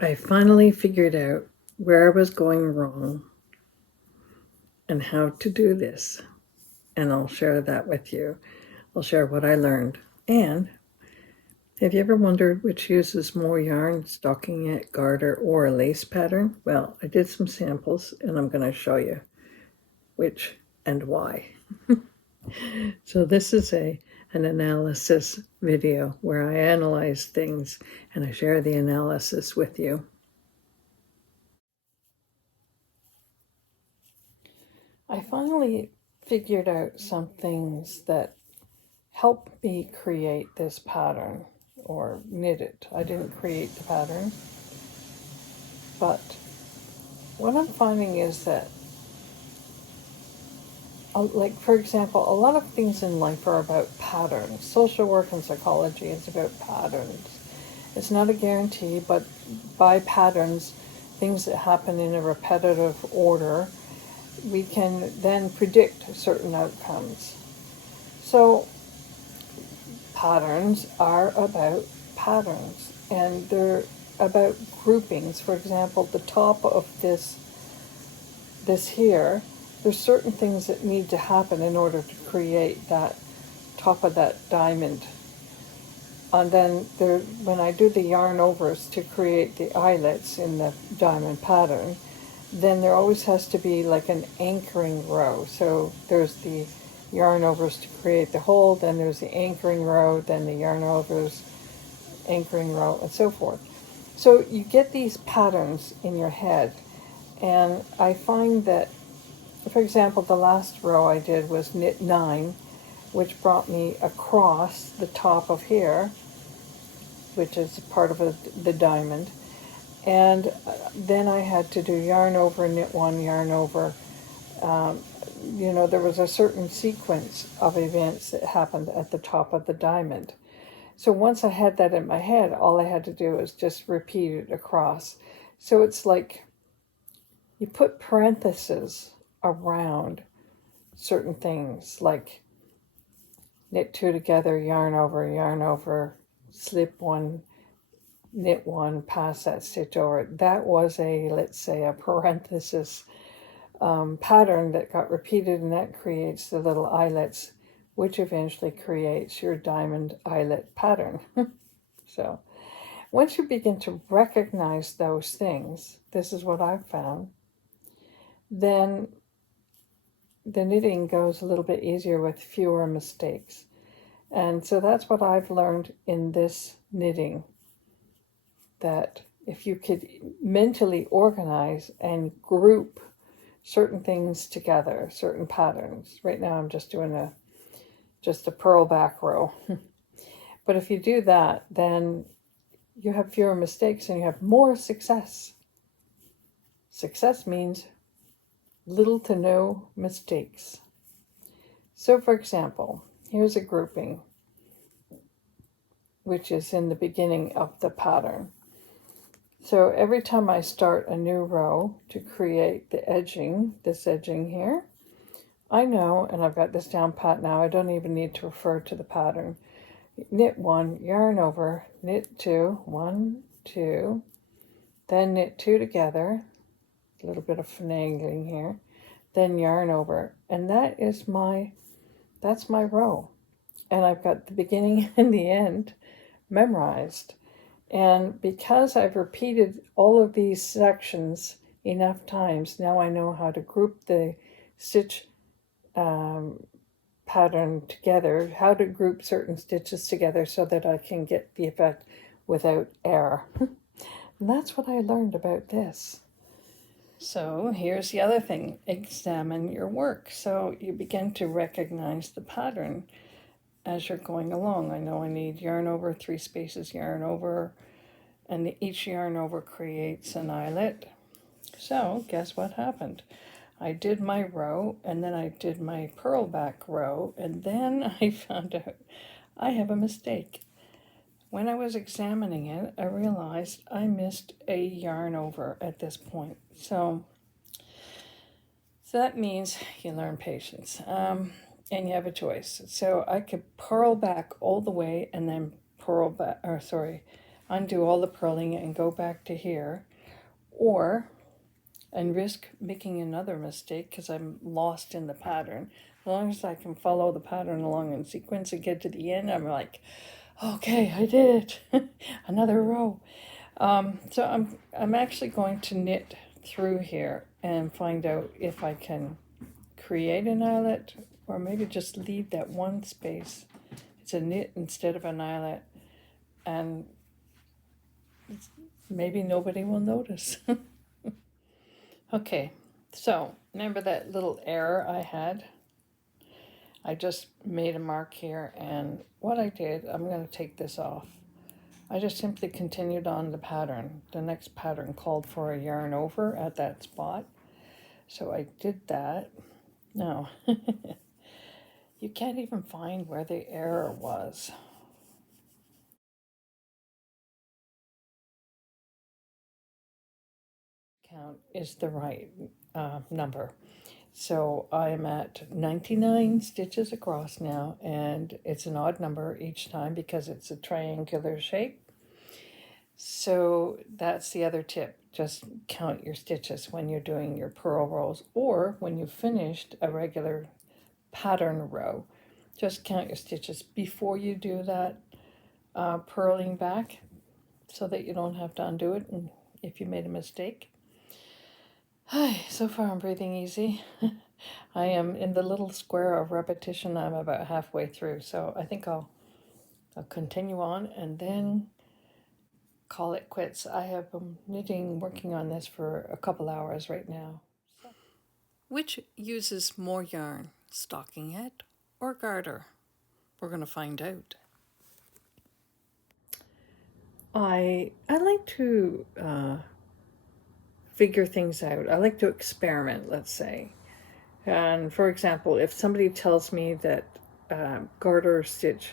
I finally figured out where I was going wrong and how to do this. And I'll share that with you. I'll share what I learned. And have you ever wondered which uses more yarn, stockinette, garter, or a lace pattern? Well, I did some samples and I'm going to show you which and why. So this is an analysis video where I analyze things and I share the analysis with you. I finally figured out some things that helped me create this pattern or knit it. I didn't create the pattern, but what I'm finding is that, like, for example, a lot of things in life are about patterns. Social work and psychology is about patterns. It's not a guarantee, but by patterns, things that happen in a repetitive order, we can then predict certain outcomes. So patterns are about patterns, and they're about groupings. For example, the top of this here, there's certain things that need to happen in order to create that top of that diamond. And then there, when I do the yarn overs to create the eyelets in the diamond pattern, then there always has to be like an anchoring row. So there's the yarn overs to create the hole, then there's the anchoring row, then the yarn overs, anchoring row, and so forth. So you get these patterns in your head, and I find that, for example, the last row I did was knit 9, which brought me across the top of here, which is part of the diamond. And then I had to do yarn over, knit 1, yarn over. There was a certain sequence of events that happened at the top of the diamond. So once I had that in my head, all I had to do was just repeat it across. So it's like you put parentheses around certain things, like knit 2 together, yarn over, slip 1, knit 1, pass that stitch over. That was let's say, a parenthesis pattern that got repeated, and that creates the little eyelets, which eventually creates your diamond eyelet pattern. So once you begin to recognize those things, this is what I've found, then the knitting goes a little bit easier with fewer mistakes. And so that's what I've learned in this knitting, that if you could mentally organize and group certain things together, certain patterns. Right now I'm just doing just a purl back row. But if you do that, then you have fewer mistakes and you have more success. Success means little to no mistakes. So for example, here's a grouping, which is in the beginning of the pattern. So every time I start a new row to create the edging, this edging here, I know, and I've got this down pat now, I don't even need to refer to the pattern. Knit 1, yarn over, knit 2, 1, 2, then knit 2 together, a little bit of finagling here, then yarn over, and that's my row. And I've got the beginning and the end memorized. And because I've repeated all of these sections enough times, now I know how to group the stitch pattern together, how to group certain stitches together so that I can get the effect without error. And that's what I learned about this. So here's the other thing, examine your work. So you begin to recognize the pattern as you're going along. I know I need yarn over, 3 spaces yarn over, and each yarn over creates an eyelet. So guess what happened? I did my row, and then I did my purl back row, and then I found out I have a mistake. When I was examining it, I realized I missed a yarn over at this point. So that means you learn patience, and you have a choice. So I could purl back all the way and then undo all the purling and go back to here, or and risk making another mistake because I'm lost in the pattern. As long as I can follow the pattern along in sequence and get to the end, I'm like, okay, I did it. Another row. So I'm actually going to knit through here and find out if I can create an eyelet or maybe just leave that one space. It's a knit instead of an eyelet, and maybe nobody will notice. Okay, so remember that little error I had? I just made a mark here, and what I did, I'm going to take this off. I just simply continued on the pattern. The next pattern called for a yarn over at that spot. So I did that. Now, you can't even find where the error was. Count is the right number. So I'm at 99 stitches across now, and it's an odd number each time because it's a triangular shape. So that's the other tip. Just count your stitches when you're doing your purl rows, or when you've finished a regular pattern row. Just count your stitches before you do that purling back so that you don't have to undo it and if you made a mistake. Hi, so far I'm breathing easy. I am in the little square of repetition. I'm about halfway through, so I think I'll continue on and then call it quits. I have been knitting, working on this for a couple hours right now. Which uses more yarn, stockingette or garter? We're going to find out. I like to figure things out. I like to experiment, let's say. And for example, if somebody tells me that garter stitch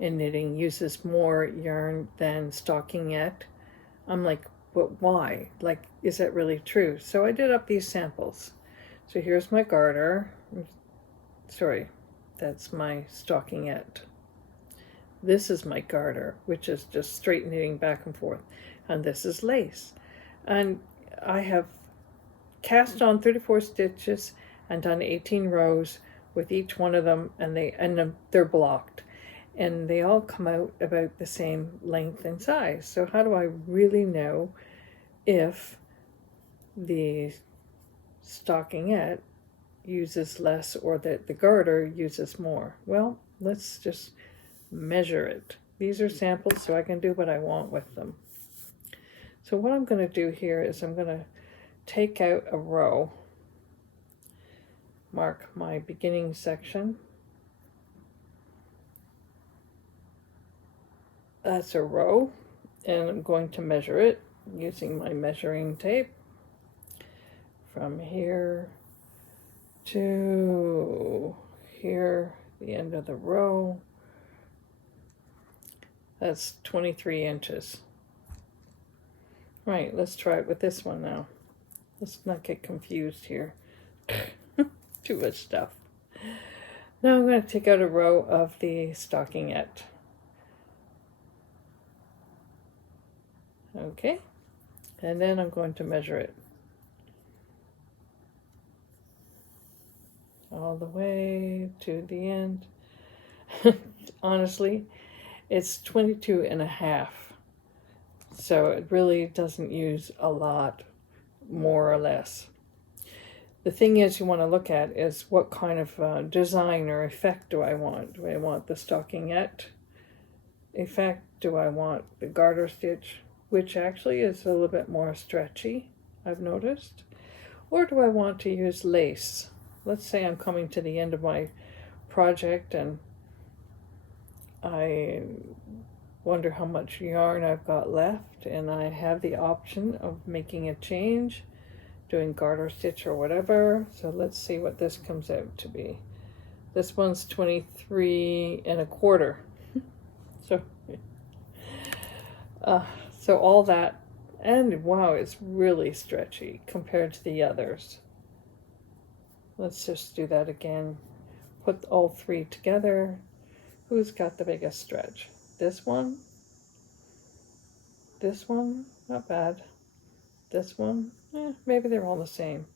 in knitting uses more yarn than stockingette, I'm like, but why? Like, is that really true? So I did up these samples. So here's my garter. Sorry, that's my stockingette. This is my garter, which is just straight knitting back and forth. And this is lace. And I have cast on 34 stitches and done 18 rows with each one of them, and they're blocked. And they all come out about the same length and size. So how do I really know if the stockingette uses less or that the garter uses more? Well, let's just measure it. These are samples, so I can do what I want with them. So what I'm going to do here is I'm going to take out a row, mark my beginning section. That's a row, and I'm going to measure it using my measuring tape from here to here, the end of the row. That's 23 inches. Right, let's try it with this one now. Let's not get confused here. Too much stuff. Now I'm going to take out a row of the stockingette. Okay, and then I'm going to measure it all the way to the end. Honestly, it's 22 and a half. So it really doesn't use a lot, more or less. The thing is you want to look at is what kind of design or effect do I want? Do I want the stockingette effect? Do I want the garter stitch, which actually is a little bit more stretchy, I've noticed? Or do I want to use lace? Let's say I'm coming to the end of my project and I wonder how much yarn I've got left, and I have the option of making a change, doing garter stitch or whatever. So let's see what this comes out to be. This one's 23 and a quarter. So so all that, and wow, it's really stretchy compared to the others. Let's just do that again. Put all three together. Who's got the biggest stretch? This one This one, not bad. This one, maybe they're all the same.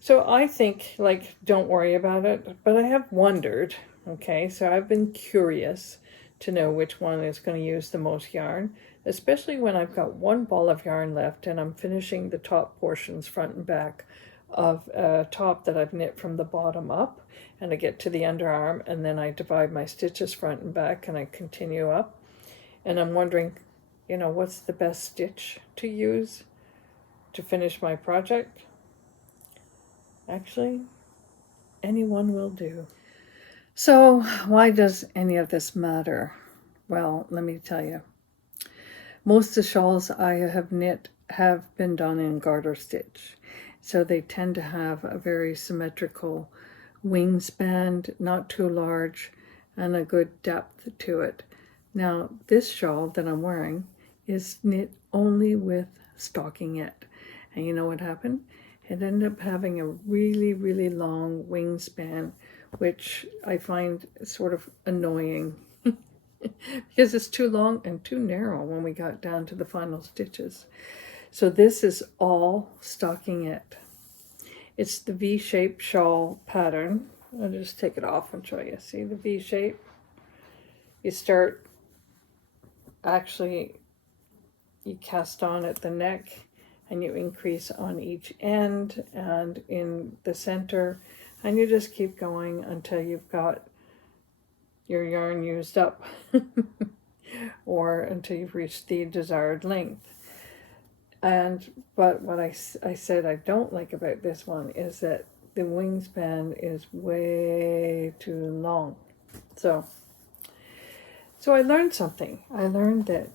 So I think, like, don't worry about it, but I have wondered, okay, so I've been curious to know which one is going to use the most yarn, especially when I've got one ball of yarn left and I'm finishing the top portions front and back of a top that I've knit from the bottom up, and I get to the underarm and then I divide my stitches front and back and I continue up, and I'm wondering, you know, what's the best stitch to use to finish my project. Actually, anyone will do. So why does any of this matter? Well, let me tell you. Most of the shawls I have knit have been done in garter stitch. So they tend to have a very symmetrical wingspan, not too large, and a good depth to it. Now, this shawl that I'm wearing is knit only with stockingette. And you know what happened? It ended up having a really, really long wingspan, which I find sort of annoying because it's too long and too narrow when we got down to the final stitches. So this is all stockingette. It's the V-shaped shawl pattern. I'll just take it off and show you. See the V shape? You start, actually, you cast on at the neck and you increase on each end and in the center, and you just keep going until you've got your yarn used up or until you've reached the desired length. But what I said I don't like about this one is that the wingspan is way too long. So I learned something. I learned that,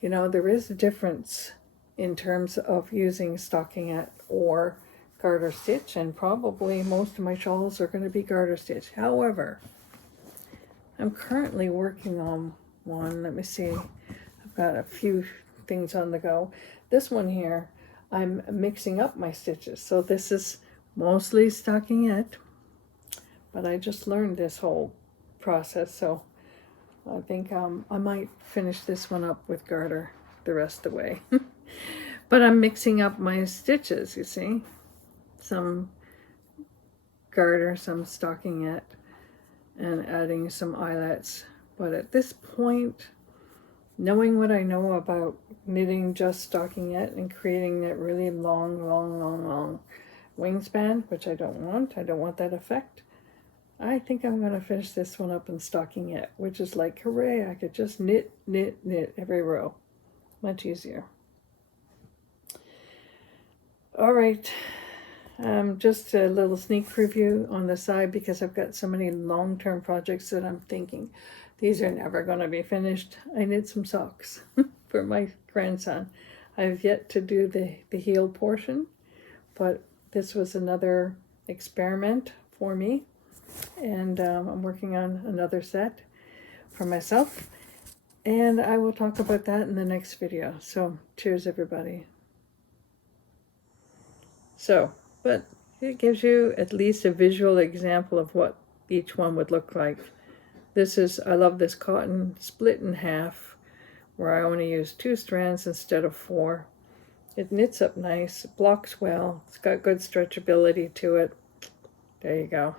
you know, there is a difference in terms of using stockingette or garter stitch, and probably most of my shawls are going to be garter stitch. However, I'm currently working on one. Let me see. I've got a few things on the go. This one here, I'm mixing up my stitches. So this is mostly stockingette, but I just learned this whole process. So I think I might finish this one up with garter the rest of the way. But I'm mixing up my stitches, you see. Some garter, some stockingette, and adding some eyelets. But at this point, knowing what I know about knitting just stockingette and creating that really long wingspan, which I don't want that effect, I think I'm going to finish this one up in stockingette, which is like, hooray, I could just knit every row. Much easier. All right, just a little sneak preview on the side, because I've got so many long-term projects that I'm thinking these are never going to be finished. I knit some socks for my grandson. I've yet to do the heel portion, but this was another experiment for me, and I'm working on another set for myself, and I will talk about that in the next video. So cheers, everybody. So, but it gives you at least a visual example of what each one would look like. This is, I love this cotton split in half, where I only use 2 strands instead of 4. It knits up nice, blocks well, it's got good stretchability to it. There you go.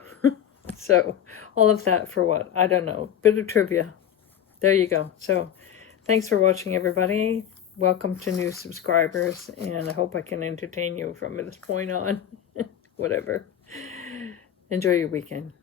So, all of that for what? I don't know. Bit of trivia. There you go. So, thanks for watching, everybody. Welcome to new subscribers, and I hope I can entertain you from this point on. Whatever. Enjoy your weekend.